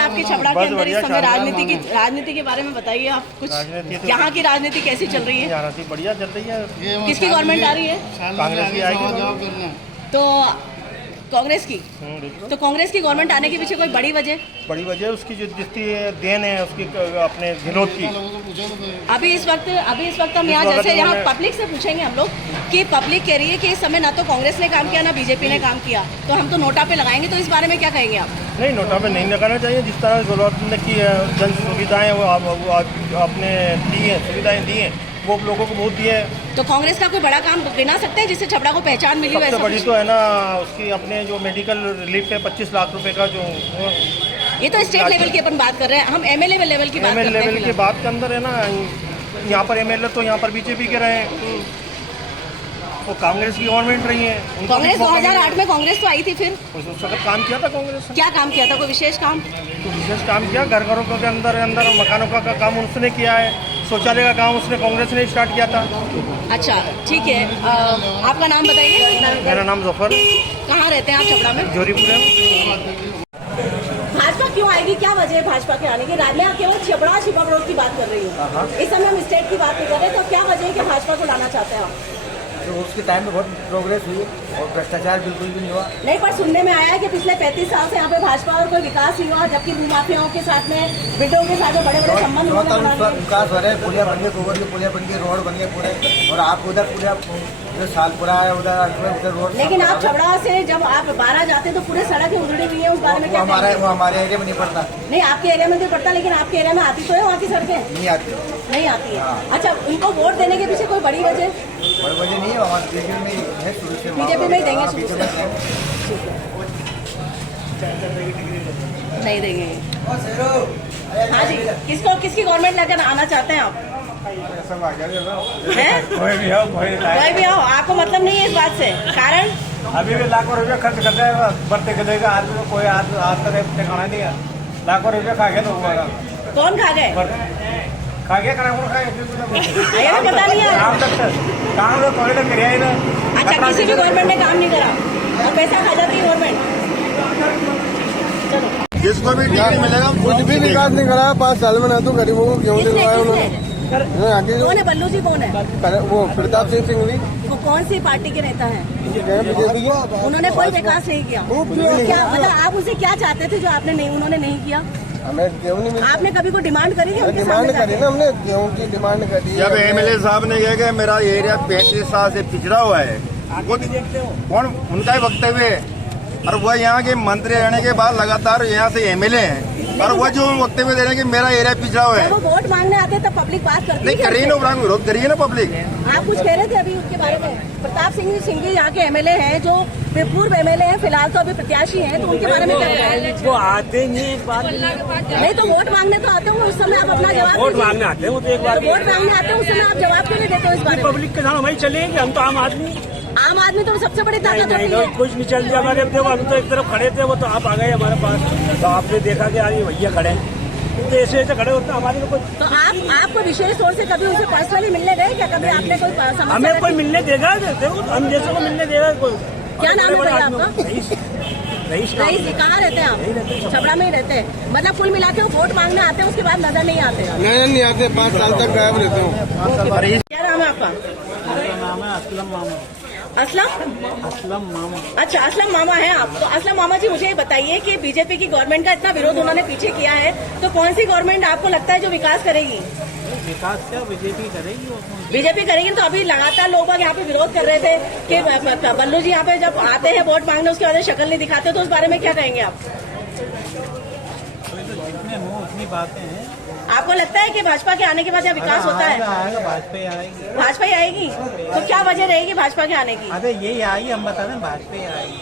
आपके छपरा के अंदर इस समय राजनीति के बारे में बताइए आप कुछ। यहाँ की राजनीति कैसी चल रही है? राजनीति बढ़िया चल रही है। किसकी गवर्नमेंट आ रही है? कांग्रेस की आएगी। तो कांग्रेस की, तो कांग्रेस की गवर्नमेंट आने के पीछे कोई बड़ी वजह उसकी जो जितनी देन है उसकी अपने विरोध की। अभी इस वक्त हम यहाँ पब्लिक से पूछेंगे हम लोग कि पब्लिक कह रही है कि इस समय ना तो कांग्रेस ने काम किया ना बीजेपी ने काम किया, तो हम तो नोटा पे लगाएंगे। तो इस बारे में क्या कहेंगे आप? नहीं, नोटा पे नहीं लगाना चाहिए। जिस तरह गवर्नमेंट की जन सुविधाएं वो आपने दी है, सुविधाएं दी हैं, वो लोगों को बहुत दिए है। तो कांग्रेस का कोई बड़ा काम गिना सकते हैं जिससे छपरा को पहचान मिली? सबसे बड़ी तो है ना उसकी अपने जो मेडिकल रिलीफ है 25 लाख रुपए का, जो ये तो स्टेट लेवल की अपन बात कर रहे हैं, हम एमएलए लेवल की बात कर रहे हैं। लेवल की बात के अंदर है ना, यहाँ पर एमएलए तो यहाँ पर बीजेपी के रहे हैं, तो कांग्रेस की गवर्नमेंट रही है। कांग्रेस 2008 में कांग्रेस तो आई थी, फिर उस वक्त काम किया था कांग्रेस। क्या काम किया था? कोई विशेष काम? तो विशेष काम किया, घरों के अंदर मकानों का काम उसने किया है, शौचालय का काम उसने कांग्रेस ने स्टार्ट किया था। अच्छा, ठीक है। आपका नाम बताइए। मेरा नाम जफर। कहाँ रहते हैं आप? छपरा में, जोरीपुर। भाजपा क्यों आएगी? क्या वजह है भाजपा के आने की? मैं केवल छपरा विरोध की बात कर रही हूँ, इस समय हम स्टेट की बात नहीं कर रहे। तो क्या वजह है कि भाजपा को लाना चाहते हैं आप? तो उसके टाइम में बहुत प्रोग्रेस हुई और भ्रष्टाचार बिल्कुल भी नहीं हुआ। नहीं, पर सुनने में आया है कि पिछले 35 साल से यहाँ पे भाजपा और कोई विकास नहीं हुआ, जबकि भूमाफियाओं के साथ में बिल्डों के साथ बड़े बड़े संबंध विकास हो रहे हैं, पुलिया बन गए, गोबर की पुलिया बन गई, रोड बन गए पूरे। और आप उधर पूरा साल पूरा है उधर रोड। लेकिन आप छपरा से जब आप 12 जाते हैं तो पूरे सड़क उधड़ी हुई है, उस बारे में क्या? वो हमारे एरिया में नहीं पड़ता। नहीं, आपके एरिया में नहीं पड़ता, लेकिन आपके एरिया में आती तो है वहाँ की सड़कें? नहीं आती है। अच्छा, उनको वोट देने के पीछे कोई बड़ी वजह? बड़ी वजह नहीं है, हमारे बीजेपी में है शुरू से। बीजेपी में ही देंगे शुरू से? नहीं देंगे। हाँ जी, किसकी गवर्नमेंट लेकर आना चाहते हैं आप? कोई भी हो, आपको मतलब नहीं है इस बात से? कारण अभी भी लाखों रुपए खर्च करते हैं बढ़ते गधे का, आदमी को कोई आज तक ठिकाना नहीं है। लाखों रुपए खा गए। तो कौन खा गए? खा गया पता नहीं है काम तो टॉयलेट गिरा ही ना। अच्छा, किसी भी गवर्नमेंट ने काम नहीं करा और पैसा खा जाती है गवर्नमेंट। चलो, जिसको भी टिकट मिलेगा, कुछ भी विकास नहीं करा 5 साल में। ना तो गरीबों को गेहूँ दिलवाया उन्होंने। कौन है बल्लू जी? कौन है वो? प्रताप सिंह सिंघवी। वो कौन सी पार्टी के नेता हैं? बीजेपी। उन्होंने कोई विकास नहीं किया। क्या मतलब आप उनसे क्या चाहते थे जो आपने नहीं, उन्होंने नहीं किया? हमें गेहूँ नहीं मिला। आपने कभी को डिमांड करी? डिमांड करी ना हमने, गेहूँ की डिमांड करी। जब एमएलए साहब ने कहा कि मेरा एरिया 35 साल से पिछड़ा हुआ है, कौन उनका ही वक्तव्य है। और वह यहाँ के मंत्री रहने के बाद लगातार यहाँ से एमएलए हैं, और वह जो वक्तव्य दे रहे हैं कि मेरा एरिया पिछड़ा हुआ है। वो वोट मांगने आते हैं तब पब्लिक बात करती है। नहीं कर रही है ना, विरोध करिए ना पब्लिक। आप कुछ कह रहे थे अभी उसके बारे में? प्रताप सिंह जी यहाँ के एमएलए हैं, जो पूर्व एमएलए हैं, फिलहाल तो अभी प्रत्याशी हैं, तो उनके बारे में क्या कहेंगे? वो आते नहीं, इस बात नहीं तो वोट मांगने तो आते हो, उस समय आप अपना जवाब वोट मांगने आते हैं। वो तो एक बार वोट मांगने आते हैं, उस समय आप जवाब क्यों नहीं देते हो इस बारे में? पब्लिक के साथ हमारी चलेगी, हम तो आम आदमी तो सबसे बड़ी ताकत होती है। कुछ नहीं चलती हमारे। हम तो एक तरफ खड़े थे, वो तो आप आ गए हमारे पास, तो आपने देखा कि आगे भैया खड़े तो ऐसे खड़े होते हमारे को। तो आपको विशेष तौर से कभी उनसे पर्सनली मिलने गए क्या? कभी आपने कोई समस्या? हमें कोई मिलने देगा? हम जैसे को मिलने देगा कोई? क्या नाम है भैया आपका? रईस। कहाँ रहते हैं आप? छपरा में ही रहते हैं। मतलब कुल मिला के वो वोट मांगने आते हैं, उसके बाद नजर नहीं आते? नहीं आते, 5 साल तक गायब रहते हूँ। क्या नाम है आपका? नाम है असलम मामा। असलम मामा। अच्छा, असलम मामा है आप। तो असलम मामा जी, मुझे बताइए कि बीजेपी की गवर्नमेंट का इतना विरोध उन्होंने पीछे किया है, तो कौन सी गवर्नमेंट आपको लगता है जो विकास करेगी? विकास क्या बीजेपी करेगी? बीजेपी करेगी। तो अभी लगातार लोग यहाँ पे विरोध कर रहे थे कि बल्लू जी यहाँ पे जब आते हैं वोट मांगने, उसके बाद शक्ल नहीं दिखाते, तो उस बारे में क्या कहेंगे आप? उतनी बातें हैं। आपको लगता है कि भाजपा के आने के बाद विकास होता है? भाजपा ही आएगी। तो क्या वजह रहेगी भाजपा के आने की? अरे यही आई, हम बता दें भाजपा ही आएगी।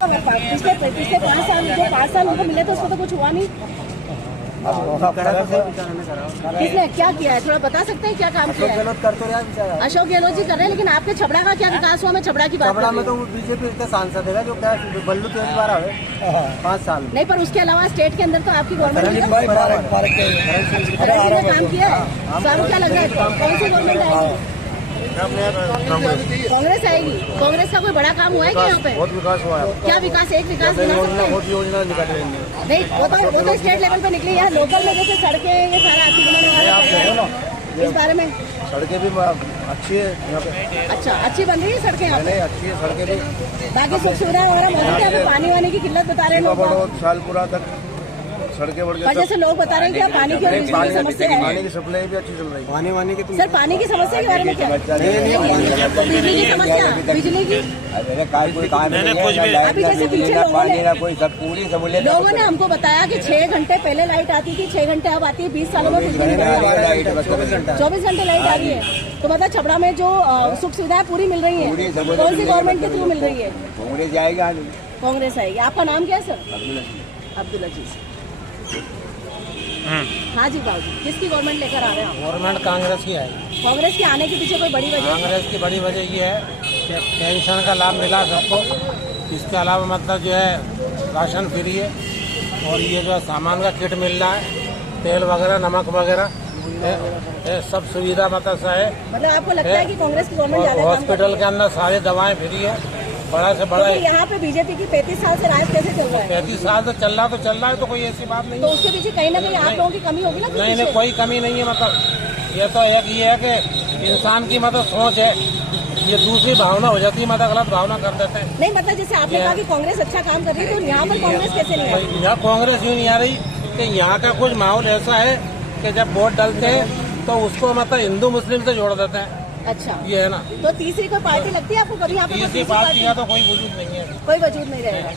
पिछले 5 साल जो 5 साल उनको मिले थे उसको तो कुछ हुआ नहीं। किसने क्या किया है थोड़ा बता सकते हैं? क्या काम किया है? अशोक गहलोत जी कर रहे हैं, लेकिन आपके छपरा का क्या विकास हुआ? मैं छपरा की बात कर रही हूं। में तो बीजेपी का सांसद है जो क्या बल्लू 5 साल नहीं, पर उसके अलावा स्टेट के अंदर तो आपकी गवर्नमेंट ने काम किया है। क्या लग रहा है कौन सी गवर्नमेंट आएगी? कांग्रेस आएगी। कांग्रेस का कोई बड़ा काम हुआ है क्या यहाँ पे? बहुत विकास हुआ है। क्या विकास? एक विकास गिना सकते हैं? बहुत योजना निकाले हैं। नहीं, वो तो स्टेट लेवल पे निकली। यहाँ लोकल में जैसे सड़कें ये सारा अतिक्रमण वाला इस बारे में सड़कें भी अच्छी है यहाँ पे। अच्छा, अच्छी बन रही है सड़कें यहाँ पे? नहीं, अच्छी है सड़कें भी। बाकी सुख सुविधा वगैरह मौजूद है? अभी पानी वानी की किल्लत बता रहे हैं लोग, सालपुरा तक सड़कें बढ़ पर जैसे लोग बता रहे हैं कि पानी की और बिजली की समस्या है। पानी की सप्लाई भी अच्छी चल रही है। पानी वानी की सर, पानी की समस्या के बारे में क्या? बिजली की समस्या, बिजली की कोई काम नहीं है। अभी जैसे पीछे कोई सब पूरी सहूलियत लोगों ने हमको बताया कि 6 घंटे पहले लाइट आती थी, 6 घंटे अब आती है। 20 सालों में बिजली नहीं बढ़ी है। 24 घंटे लाइट आ रही है। तो मतलब छपरा में जो सुख सुविधाएं पूरी मिल रही है, कौन सी गवर्नमेंट के थ्रू मिल रही है? कांग्रेस जाएगा। कांग्रेस आएगी। आपका नाम क्या है सर? अब्दुल अजीज। हाँ जी बाबू, किसकी गवर्नमेंट लेकर आ रहे हैं आप? गवर्नमेंट कांग्रेस की है। कांग्रेस के आने के पीछे कोई बड़ी वजह? कांग्रेस की बड़ी वजह ये है कि पेंशन का लाभ मिला सबको। इसके अलावा मतलब जो है राशन फ्री है, और ये जो है सामान का किट मिल रहा है, तेल वगैरह, नमक वगैरह, ये सब सुविधा मतलब है। मतलब आपको लगता है कि कांग्रेस की गवर्नमेंट ज्यादा काम कर रही हॉस्पिटल के अंदर सारी दवाएं फ्री है, बड़ा से बड़ा। है? तो यहाँ पे बीजेपी की 35 साल से राज कैसे चल रहा है? 35 साल से चल रहा है तो कोई ऐसी बात नहीं तो है। उसके पीछे कहीं ना कहीं आप लोगों की कमी होगी ना? कुछ नहीं, पीछे? कोई कमी नहीं है। मतलब ये तो एक ये है कि इंसान की मतलब सोच है, ये दूसरी भावना हो जाती है, मतलब गलत भावना कर देते हैं। नहीं, मतलब जैसे आपने कहा कि कांग्रेस अच्छा काम कर रही है, तो यहाँ पर कांग्रेस कैसे नहीं आई? यहाँ कांग्रेस यूँ नहीं आ रही कि यहाँ का कुछ माहौल ऐसा है कि जब वोट डालते हैं तो उसको मतलब हिंदू मुस्लिम से जोड़ देते हैं। अच्छा, ये है ना। तो तीसरी कोई पार्टी लगती है आपको? कभी यहाँ पे कोई तीसरी पार्टी का तो कोई वजूद नहीं है। कोई वजूद नहीं रहेगा।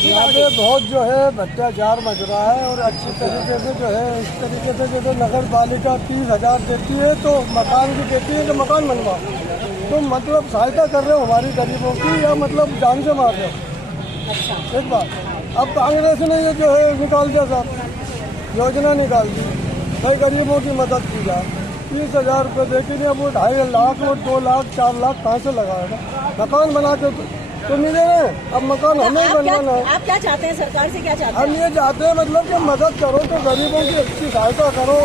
यहाँ पे बहुत जो है भ्रष्टाचार मच रहा है, और अच्छी तरीके से जो है इस तरीके से जो नगर पालिका 30,000 देती है तो मकान भी देती है कि मकान बनवाओ। तो मतलब सहायता कर रहे हो हमारी गरीबों की, या मतलब जान से मार रहे हो? अच्छा, एक बात अब कांग्रेस ने ये जो है निकाल दिया साहब, योजना निकाल दी भाई गरीबों की मदद की जाए। 30,000 रुपये देके नहीं, अब वो 2.5 लाख और 2 लाख 4 लाख कहाँ से लगाएगा? मकान बना के तो मिले हैं, अब मकान हमें बनवाना है। आप क्या चाहते हैं? सरकार से क्या चाहते हैं? हम ये चाहते हैं मतलब कि मदद करो, तो गरीबों की अच्छी सहायता करो।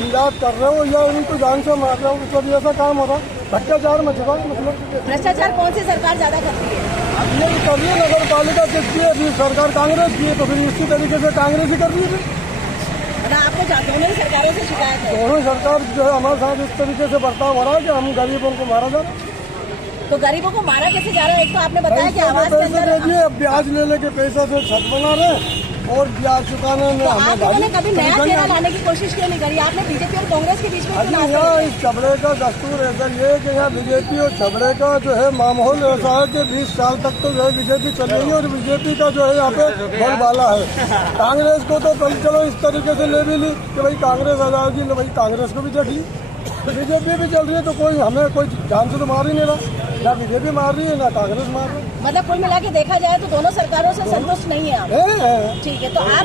इमदाद कर रहे हो या उनको जान से मार रहे हो, कभी ऐसा काम हो रहा? भ्रष्टाचार मच रहा है। मतलब भ्रष्टाचार कौन सी सरकार ज्यादा करती है? अब ये कर रही है नगर पालिका किसकी है? अभी सरकार कांग्रेस की है, तो फिर इसी तरीके से कांग्रेस ही कर रही है। मतलब आपको दोनों ही सरकारों से शिकायत है? दोनों सरकार जो है हमारे साथ इस तरीके से बर्ताव हो रहा है कि हम गरीबों को मारा जा रहा है। तो गरीबों को मारा कैसे जा रहा है? एक तो आपने बताया कि आवास के पैसे अंदर, दे दिए, ब्याज लेने के पैसे से छत बना रहे और ब्याज चुकाने में तो आप लोगों ने कभी नया चेहरा लाने की कोशिश क्यों नहीं करी? आपने बीजेपी और कांग्रेस के बीच में अभी क्यों नाता यहाँ है? इस छबड़े का दस्तूर ऐसा ये है कि यहाँ बीजेपी और छबड़े का जो है माहौल ऐसा है कि 20 साल तक तो जो है बीजेपी चल रही है, और बीजेपी का जो है यहाँ पे बोलबाला है। कांग्रेस को तो कल चलो इस तरीके से ले भी ली कि भाई कांग्रेस आ जाएगी, भाई कांग्रेस को भी देख ली। बीजेपी भी चल रही है, तो कोई हमें कोई जान से तो मार ही नहीं रहा, ना बीजेपी मार रही है ना कांग्रेस मार रही मतलब कुल मिला के देखा जाए तो दोनों सरकारों से संतुष्ट नहीं है आप? है। ठीक है, तो आप